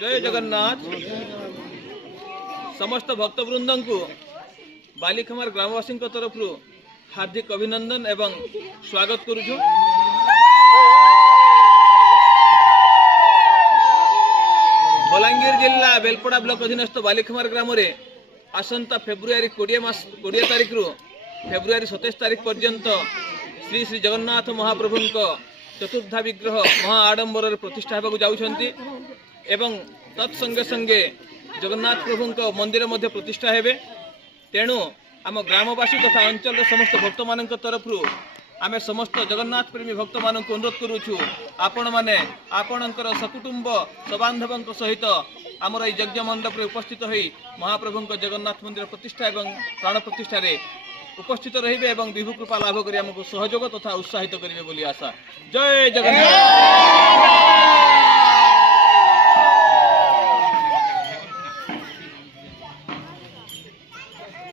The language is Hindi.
जय जगन्नाथ। समस्त भक्तवृंद को बालिखमार ग्रामवासी तरफ हार्दिक अभिनंदन एवं स्वागत करुछु। बलांगीर जिला बेलपड़ा ब्लॉक अधीनस्थ बालिखमार ग्राम में आसंता फेब्रुआरी 20 तारीख रु फेब्रुआरी 27 तारीख पर्यंत श्री श्री जगन्नाथ महाप्रभु चतुर्धा विग्रह महा आडंबर प्रतिष्ठा होगा जाउछंती एवं तत्संगे संगे जगन्नाथ प्रभु मंदिर मध्य प्रतिष्ठा हेबे। तेणु आम ग्रामवासी तथा अंचल समस्त भक्त मान तरफ आमे समस्त जगन्नाथ प्रेमी भक्त मान अनुरोध करुछु, आपण माने आपणकर सकुटुंब सबांधव सहित आमर ये यज्ञ मंडप उपस्थित होई महाप्रभु जगन्नाथ मंदिर प्रतिष्ठा एवं प्राण प्रतिष्ठा रे उपस्थित रहिबे एवं विभु कृपा लाभ करी हमको सहयोग तथा उत्साहित करिवे बोली आशा। जय जगन्नाथ।